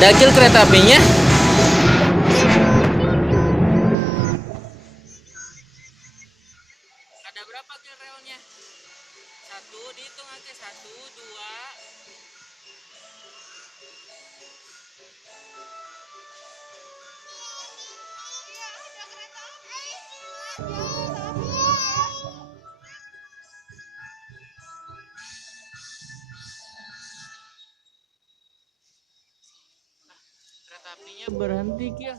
Ada kil kereta apinya. Ada berapa kil relnya? Satu, dihitung aja. Satu, dua. Kereta apinya berhenti kil.